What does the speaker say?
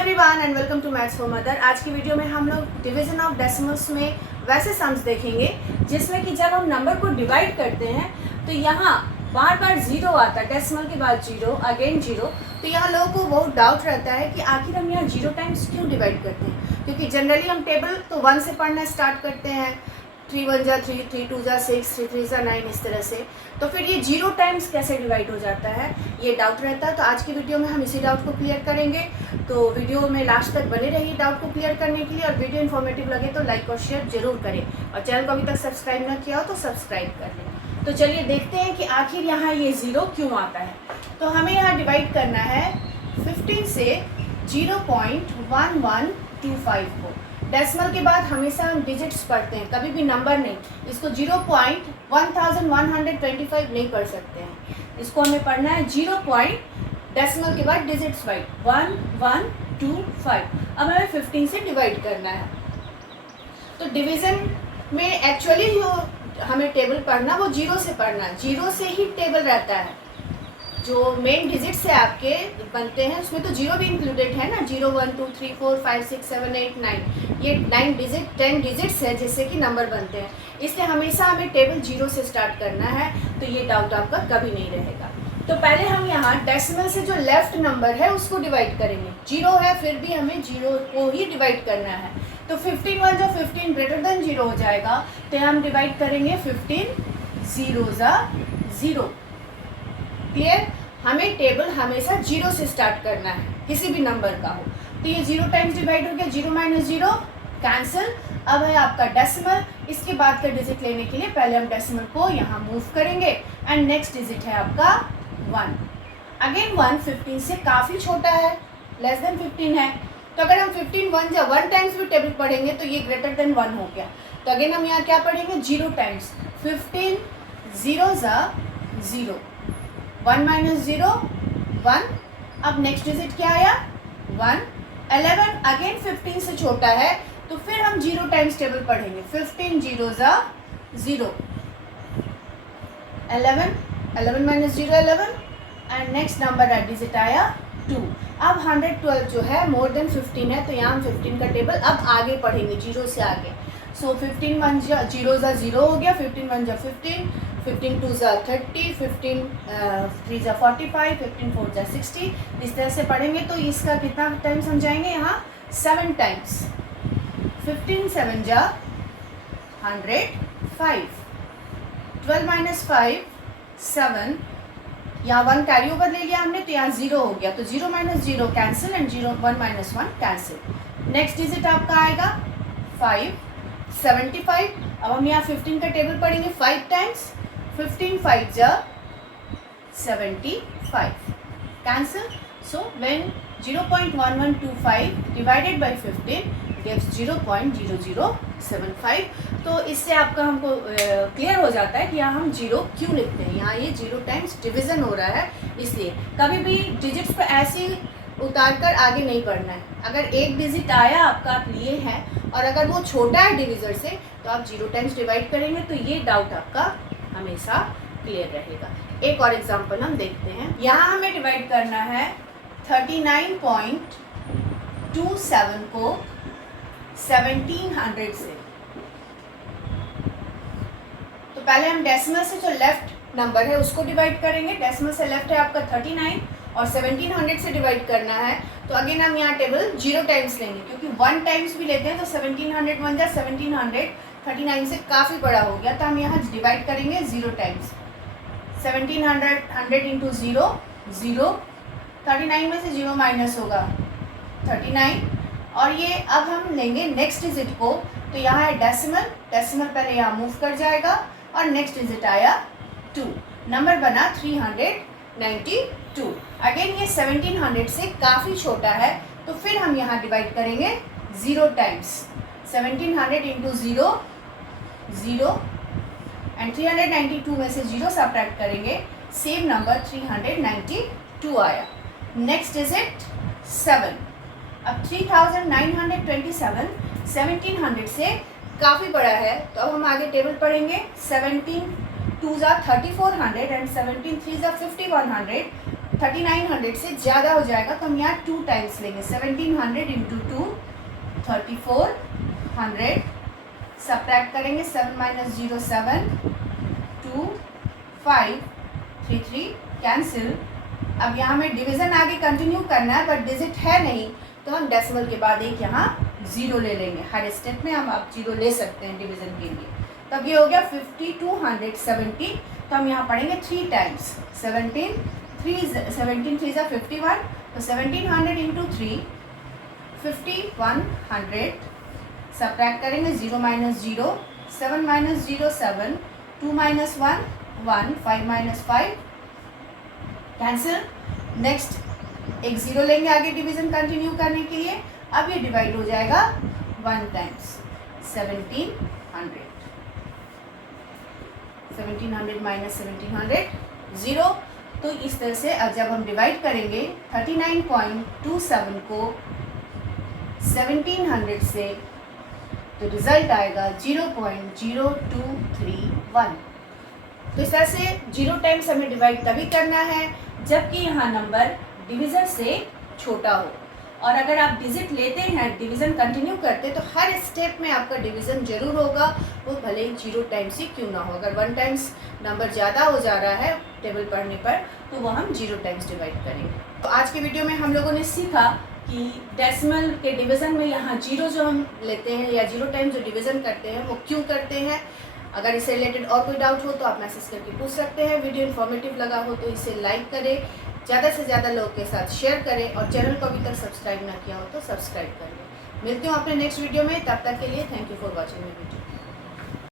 Everyone and welcome to maths for mother. आज की video में हम लोग डिवीजन ऑफ डेसिमल्स में वैसे सम्स देखेंगे जिसमें कि जब हम नंबर को डिवाइड करते हैं तो यहाँ बार बार जीरो आता है, डेसिमल के बाद जीरो, अगेन जीरो। तो यहाँ लोगों को बहुत डाउट रहता है कि आखिर हम यहाँ जीरो टाइम्स क्यों डिवाइड करते हैं, क्योंकि जनरली हम टेबल तो 1 से पढ़ना स्टार्ट करते हैं, 3 1 जा 3, 3 2 जा 6, 3 3 जा 9, इस तरह से। तो फिर ये जीरो टाइम्स कैसे डिवाइड हो जाता है, ये डाउट रहता है। तो आज की वीडियो में हम इसी डाउट को क्लियर करेंगे। तो वीडियो में लास्ट तक बने रहिए डाउट को क्लियर करने के लिए, और वीडियो इन्फॉर्मेटिव लगे तो लाइक और शेयर जरूर करें, और चैनल को अभी तक सब्सक्राइब ना किया हो तो सब्सक्राइब कर लें। तो चलिए देखते हैं कि आखिर यहाँ ये ज़ीरो क्यों आता है। तो हमें यहाँ डिवाइड करना है 15 से 0.1125 को। डेसिमल के बाद हमेशा हम डिजिट्स पढ़ते हैं, कभी भी नंबर नहीं। इसको 0.1125 नहीं पढ़ सकते हैं, इसको हमें पढ़ना है 0. डेसिमल के बाद डिजिट्स वाइज 1125। अब हमें 15 से डिवाइड करना है। तो डिवीज़न में एक्चुअली जो हमें टेबल पढ़ना वो जीरो से पढ़ना है, जीरो से ही टेबल रहता है। जो मेन डिजिट्स है आपके बनते हैं उसमें तो जीरो भी इंक्लूडेड है ना, 0 1 2 3 4 5 6 7 8 9, ये 9 डिजिट 10 डिजिट्स है जिससे कि नंबर बनते हैं। इसलिए हमेशा हमें टेबल जीरो से स्टार्ट करना है, तो ये डाउट आपका कभी नहीं रहेगा। तो पहले हम यहाँ डेसिमल से जो लेफ्ट नंबर है उसको डिवाइड करेंगे। जीरो है फिर भी हमें जीरो को ही डिवाइड करना है। तो 15 1 जो 15 ग्रेटर देन जीरो हो जाएगा, तो हम डिवाइड करेंगे 15 0 जा 0। क्लियर? हमें टेबल हमेशा जीरो से स्टार्ट करना है, किसी भी नंबर का हो। तो ये 0 टाइम्स डिवाइड हो गया, 0 माइनस 0 कैंसिल। अब है आपका डेसिमल, इसके बाद का डिजिट लेने के लिए पहले हम डेसिमल को यहाँ मूव करेंगे, एंड नेक्स्ट डिजिट है आपका 1। अगेन 1 15 से काफ़ी छोटा है, लेस देन 15 है। तो अगर हम 15 1 जा 1 टाइम्स भी टेबल पढ़ेंगे तो ये ग्रेटर देन 1 हो गया। तो अगेन हम यहाँ क्या पढ़ेंगे, 0 टाइम्स 15 0 जा 0, 1 माइनस 0 1। अब नेक्स्ट डिजिट क्या आया 1। 11 अगेन 15 से छोटा है, तो फिर हम 0 टाइम्स टेबल पढ़ेंगे, 15 0 जा 0, 11 11 माइनस 0 11, एंड नेक्स्ट नंबर है डिजिट आया 2। अब 112 जो है मोर देन 15 है, तो यहाँ हम 15 का टेबल अब आगे पढ़ेंगे, जीरो से आगे। सो 15 1 जा 0 जा 0 हो गया, 15 1 जा 15, 15 2 जा 30, 15 3 जा 45, 15 4 जा 60, इस तरह से पढ़ेंगे। तो इसका कितना टाइम समझाएंगे यहाँ 7 टाइम्स, 15 7 जा 105, 12 माइनस 5 7, यहाँ 1 कैरी ओवर ले लिया हमने, तो यहाँ 0 हो गया। तो 0 minus 0 cancel, and 0 1 minus 1 cancel. Next digit आपका आएगा 5 75। अब हम यहाँ 15 का टेबल पढ़ेंगे 5 टाइम्स, 15 5 जा 75 cancel. So when 0.1125 divided by 15 gives 0.0075। तो इससे आपका हमको क्लियर हो जाता है कि यहाँ हम जीरो क्यों लिखते हैं। यहाँ ये 0 टाइम्स डिवीज़न हो रहा है, इसलिए कभी भी डिजिट्स को ऐसे उतार कर आगे नहीं पढ़ना है। अगर एक डिजिट आया आपका आप लिए हैं, और अगर वो छोटा है डिविज़र से, तो आप 0 टाइम्स डिवाइड करेंगे, तो ये डाउट आपका हमेशा क्लियर रहेगा। एक और एग्जांपल हम देखते हैं। यहाँ हमें डिवाइड करना है 39.27 को 1700 से। तो पहले हम डेसिमल से जो लेफ्ट नंबर है उसको डिवाइड करेंगे। डेसिमल से लेफ्ट है आपका 39, और 1700 से डिवाइड करना है। तो अगेन हम यहाँ टेबल 0 टाइम्स लेंगे, क्योंकि 1 टाइम्स भी लेते हैं तो 1700 1 जा 1700, 39 से काफ़ी बड़ा हो गया, तो हम यहाँ डिवाइड करेंगे 0 टाइम्स। 1700 100 इंटू 0 0, 39 में से 0 माइनस होगा 39, और ये अब हम लेंगे नेक्स्ट डिजिट को। तो यहाँ है डेसिमल, डेसिमल पहले यहाँ मूव कर जाएगा, और नेक्स्ट डिजिट आया 2, नंबर बना 392। अगेन ये 1700 से काफ़ी छोटा है, तो फिर हम यहाँ डिवाइड करेंगे 0 टाइम्स, 1700 इंटू 0 0, एंड 392 में से 0 सब्ट्रैक्ट करेंगे, सेम नंबर 392 आया। Next digit 7। अब 3927 1700 से काफ़ी बड़ा है, तो अब हम आगे टेबल पढ़ेंगे। 17 2 जा 3400, एंड 17 3 जा 5100, 3900 से ज़्यादा हो जाएगा तो हम यहाँ 2 टाइम्स लेंगे। 1700 इंटू 2 3400, सब्ट्रैक्ट करेंगे 7 माइनस 0 7 2 5 3 3 कैंसिल। अब यहाँ हमें डिवीज़न आगे कंटिन्यू करना है बट डिजिट है नहीं तो हम डेसिमल के बाद एक यहाँ 0 ले लेंगे। हर स्टेप में हम आप 0 ले सकते हैं डिवीज़न के लिए। तब ये हो गया 5270। तो हम यहाँ पढ़ेंगे 3 टाइम्स। 17 3 ज़ा 51 तो 1700 इंटू 3 5100, सब्ट्रैक्ट करेंगे 0 minus 0 7 minus 0 7 2 minus 1 1 5 minus 5 cancel. Next एक 0 लेंगे आगे डिवीज़न कंटिन्यू करने के लिए। अब ये डिवाइड हो जाएगा 1 टाइम्स 1700 माइनस 1700 0। तो इस तरह से अब जब हम डिवाइड करेंगे 39.27 को 1700 से तो रिजल्ट आएगा 0.0231। तो इस तरह से 0 टाइम्स हमें डिवाइड तभी करना है जबकि यहाँ नंबर डिवीज़न से छोटा हो। और अगर आप डिजिट लेते हैं, डिवीज़न कंटिन्यू करते तो हर स्टेप में आपका डिवीज़न जरूर होगा, वो भले ही 0 टाइम्स ही क्यों ना हो। अगर 1 टाइम्स नंबर ज़्यादा हो जा रहा है टेबल पढ़ने पर तो वो हम 0 टाइम्स डिवाइड करेंगे। तो आज के वीडियो में हम लोगों ने सीखा कि डेसिमल के डिवीज़न में यहाँ 0 जो हम लेते हैं या 0 टाइम्स जो डिवीज़न करते हैं वो क्यों करते हैं। अगर इससे रिलेटेड और कोई डाउट हो तो आप मैसेज करके पूछ सकते हैं। वीडियो इन्फॉर्मेटिव लगा हो तो इसे लाइक करें, ज़्यादा से ज़्यादा लोगों के साथ शेयर करें और चैनल को अभी तक सब्सक्राइब ना किया हो तो सब्सक्राइब करें। मिलती हूँ अपने नेक्स्ट वीडियो में, तब तक के लिए thank you for watching my video.